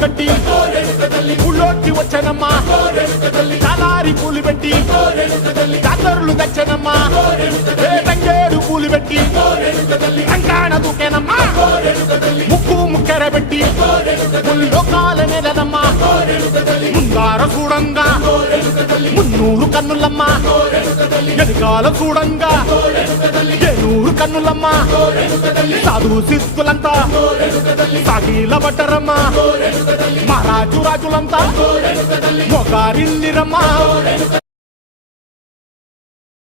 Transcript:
కట్టి ఊళ్ళోకి వచ్చానమ్మా చాలారి పూలు పెట్టి జాతరులు తెచ్చానమ్మా తంగేడు పూలు పెట్టి రంగాణ దూకేనమ్మా ముక్కు ముక్కెర పెట్టి ముల్లోకాల నెలనమ్మా ముందార చూడంగా మున్నూరు కన్నులమ్మా ఎనకాల చూడంగా ఏనూరు కన్నులమ్మా సాధు సిద్ధులంతా సాగిల పట్టరమ్మా మహారాజు రాజులంతా మొగారిల్లిరమ్మా